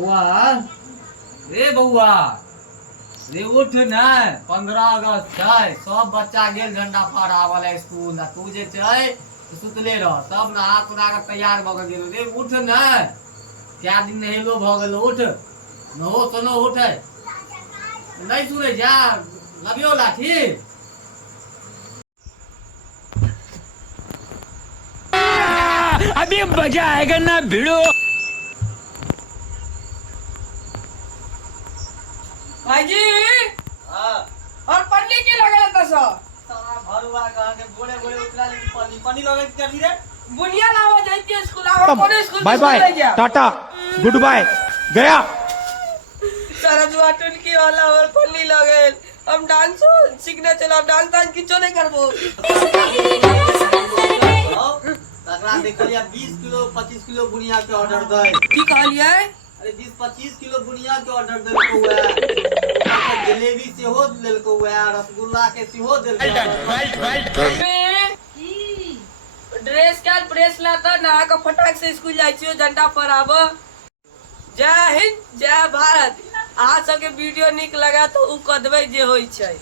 बउआ रे बउआ रे उठ न 15 अगस्त है सब बच्चा गेल झंडा फहरावल है स्कूल आ तू जे छै सुतले रह सब नहा सुना के तैयार भ गेल रे उठ न क्या दिन नहेलो भ गेल उठ नहो सोनो उठ नहीं सुने जा लबियो लाठी अभी मजा आएगा ना भिड़ो। भाईजी हां और पन्नी की लगे त स सारा भरुआ कहा के बोले बोले उतला ली पानी लगे कर दी रे बुनिया लावा जाती स्कूल आवा कोने school bye bye tata good bye गया। सरजवा टुनकी वाला और पन्नी लगे हम डांस सीखने चलो अब डांस किछो नहीं करबो तकरा देखलिया 20 किलो 25 किलो बुनिया के ऑर्डर दे की कहलिए अरे 20-25 किलो बुनिया के ऑर्डर देलको है जलेबी से हो देलको है रसगुल्ला के से हो देलको ड्रेस का प्रेस लाता नहा के फटाक से स्कूल जाई छियो झंडा फहराबो। जय हिंद जय भारत। अहाँ सबके वीडियो निक लगा तो उ कदबै जे होई छै।